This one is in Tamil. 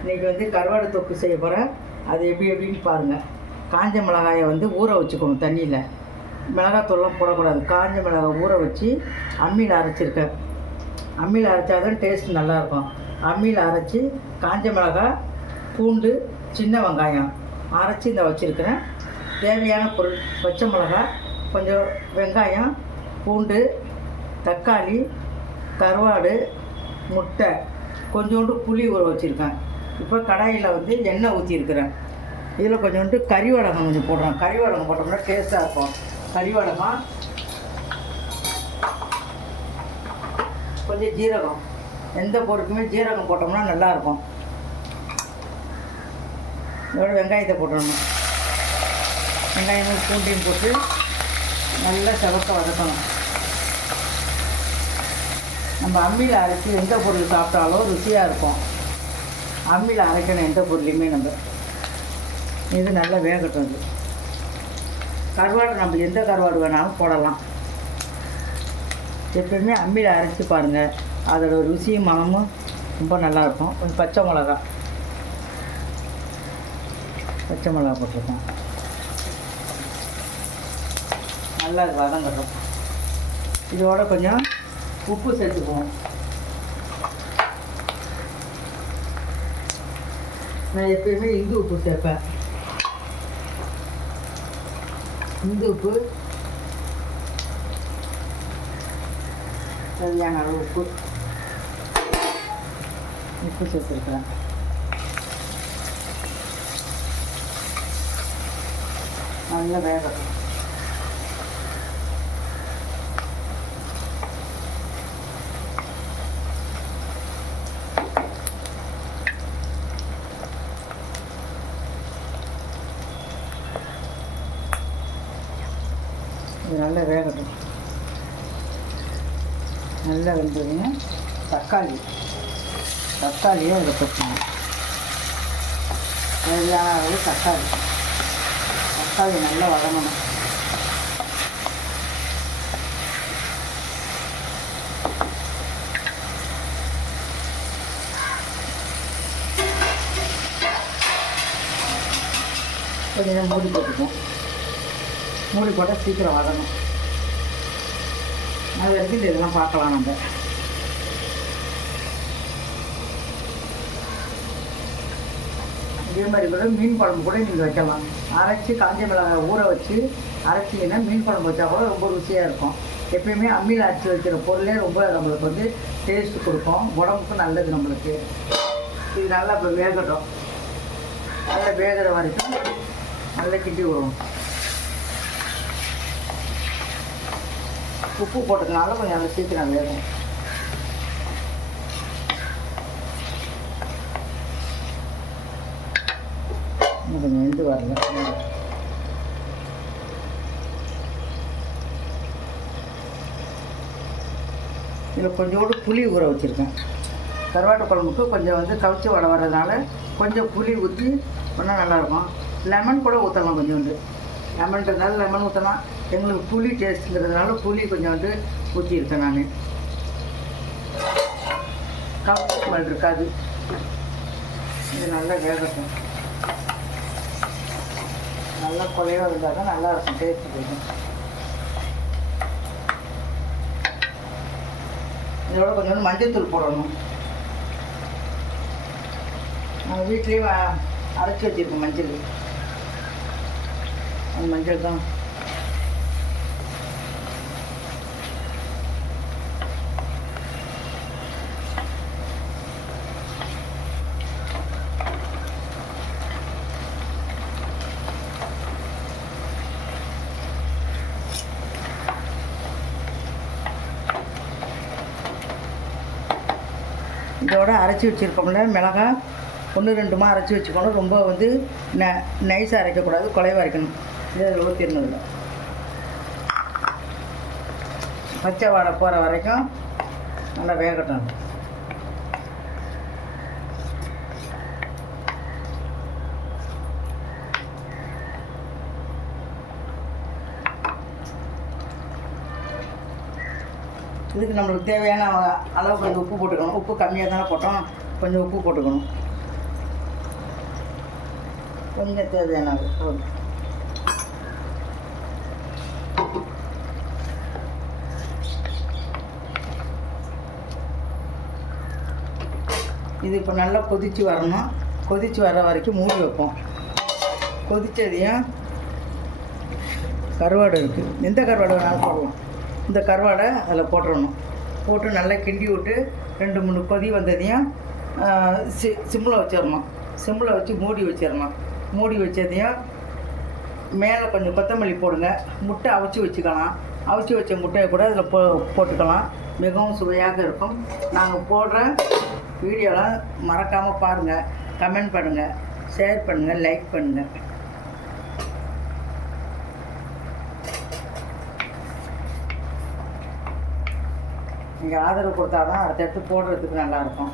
இன்றைக்கி வந்து கருவாடு தொக்கு செய்ய போகிறேன். அது எப்படின்னு பாருங்கள். காஞ்ச மிளகாயை வந்து ஊற வச்சுக்கணும் தண்ணியில். மிளகாத்தூள்லாம் போடக்கூடாது. காஞ்ச மிளகாய் ஊற வச்சு அம்மியில் அரைச்சிருக்கேன். அம்மியில் அரைச்சா தான் டேஸ்ட் நல்லாயிருக்கும். அம்மியில் அரைச்சி காஞ்ச மிளகாய், பூண்டு, சின்ன வெங்காயம் அரைச்சி இந்த வச்சுருக்கிறேன். தேவையான பொருள்: பச்சை மிளகாய், கொஞ்சம் வெங்காயம், பூண்டு, தக்காளி, கருவாடு, முட்டை, கொஞ்சோண்டு புளி ஊற வச்சுருக்கேன். இப்போ கடாயில் வந்து எண்ணெய் ஊற்றிருக்கிறேன். இதில் கொஞ்சோண்டு கறிவடகம் கொஞ்சம் போடுறேன். கறிவடகம் போட்டோம்னா டேஸ்ட்டாக இருக்கும். கறிவடகம், கொஞ்சம் ஜீரகம். எந்த பொருளுக்குமே ஜீரகம் போட்டோம்னா நல்லாயிருக்கும். இதோட வெங்காயத்தை போட்டுடணும். வெங்காயமும் பூண்டையும் போட்டு நல்லா சிவக்க வதக்கணும். நம்ம அம்மியில் அரைச்சி எந்த பொருள் சாப்பிட்டாலும் ருசியாக இருக்கும். அம்மியில் அரைக்கணும் எந்த பொருளையுமே. நம்ம இது நல்லா வேகட்டும். இது கருவாடு நம்ம எந்த கருவாடு வேணாலும் போடலாம். எப்பயுமே அம்மியில் அரைச்சி பாருங்கள், அதோட ருசியும் மனமும் ரொம்ப நல்லாயிருக்கும். கொஞ்சம் பச்சை மிளகா போட்டிருக்கேன். நல்லா இது வதங்கட்டும். இதோட கொஞ்சம் உப்பு சேர்த்துக்குவோம். நான் எப்பயுமே இந்து உப்பு சேர்ப்பேன். இந்து உப்பு சரியான அளவு உப்பு சேர்த்துருக்குறேன். நல்லா வேகட்டும். இது நல்லா வேகட்டும். நல்லா வெந்ததுங்க தக்காளியை அதில் போட்டணும். தேவையான அளவு தக்காளி நல்லா வதங்கணும். கொஞ்சம் மூடி போட்டுப்போம். மூடி போட்டால் சீக்கிரம் வதங்கும். அது வரைக்கும் இதெல்லாம் பார்க்கலாம். நம்ம இதே மாதிரி கூட மீன் குழம்பு கூட நீங்கள் வைக்கலாம். அரைச்சி காஞ்ச மிளகாய் ஊற வச்சு அரைச்சிங்கன்னா மீன் குழம்பு வச்சா கூட ரொம்ப ருசியாக இருக்கும். எப்பயுமே அம்மியில் அரைச்சி வைக்கிற பொருளே ரொம்ப நம்மளுக்கு வந்து டேஸ்ட்டு கொடுக்கும். உடம்புக்கும் நல்லது நம்மளுக்கு. இது நல்லா இப்போ வேகட்டும். நல்லா வேகிற வரைக்கும் நல்லா கிண்டி விடுவோம். உப்பு போட்டதுனால கொஞ்சம் நல்லா சீக்கிரம் வேகும். கொஞ்சம் வெந்து வரல. இதில் கொஞ்சோண்டு புளி ஊற வச்சுருக்கேன். கருவாட்டு குழம்புக்கு கொஞ்சம் வந்து கவிச்சி வடை வர்றதுனால கொஞ்சம் புளி ஊற்றி பண்ணால் நல்லாயிருக்கும். லெமன் கூட ஊற்றலாம். கொஞ்சோண்டு லெமன்றதுனால லெமன் ஊற்றலாம். எங்களுக்கு புளி டேஸ்ட்டுங்கிறதுனால புளி கொஞ்சம் வந்து ஊற்றிருக்கேன். நான் கவுச்சி ஸ்மெல் இருக்காது. இது நல்லா வேகட்டும். நல்லா குலைவாக இருந்தால் தான் நல்லாயிருக்கும். டேஸ்ட்டு போய்டும். இதோட கொஞ்சோண்டு மஞ்சள் போடணும். நாங்கள் வீட்லேயே அரைச்சி வச்சுருக்கோம் மஞ்சள். அந்த மஞ்சள் தான் இதோட அரைச்சி வச்சுருக்கோம்ல மிளகாய் 1-2 அரைச்சி வச்சுக்கணும். ரொம்ப வந்து நைஸாக அரைக்கக்கூடாது, குலைவாக அரைக்கணும். இதை அதில் ஊற்றிடணும். பச்சை வாடை போகிற வரைக்கும் நல்லா வேகட்டும். இதுக்கு நம்மளுக்கு தேவையான அளவு கொஞ்சம் உப்பு போட்டுக்கணும். உப்பு கம்மியாக தானே போட்டோம், கொஞ்சம் உப்பு போட்டுக்கணும், கொஞ்சம் தேவையான அளவு. இது இப்போ நல்லா கொதித்து வரணும். கொதித்து வர வரைக்கும் மூடி வைப்போம். கொதித்ததையும் கருவாடு இருக்குது, எந்த கருவாடு வேணாலும் போடலாம். இந்த கருவாடை அதில் போட்டுடணும். போட்டு நல்லா கிண்டி விட்டு 2-3 கொதி வந்ததையும் சிம்மில் வச்சிடணும். சிம்மில் வச்சு மூடி வச்சிடணும். மூடி வச்சதையும் மேலே கொஞ்சம் கொத்தமல்லி போடுங்க. முட்டை அவிச்சி வச்சுக்கலாம். அவிச்சி வச்ச முட்டையை கூட அதில் போட்டுக்கலாம். மிகவும் சுவையாக இருக்கும். நாங்கள் போடுற வீடியோலாம் மறக்காமல் பாருங்கள், கமெண்ட் பண்ணுங்கள், ஷேர் பண்ணுங்கள், லைக் பண்ணுங்கள். நீங்கள் ஆதரவு கொடுத்தா தான் அடுத்தடுத்து போடுறதுக்கு நல்லாயிருக்கும்.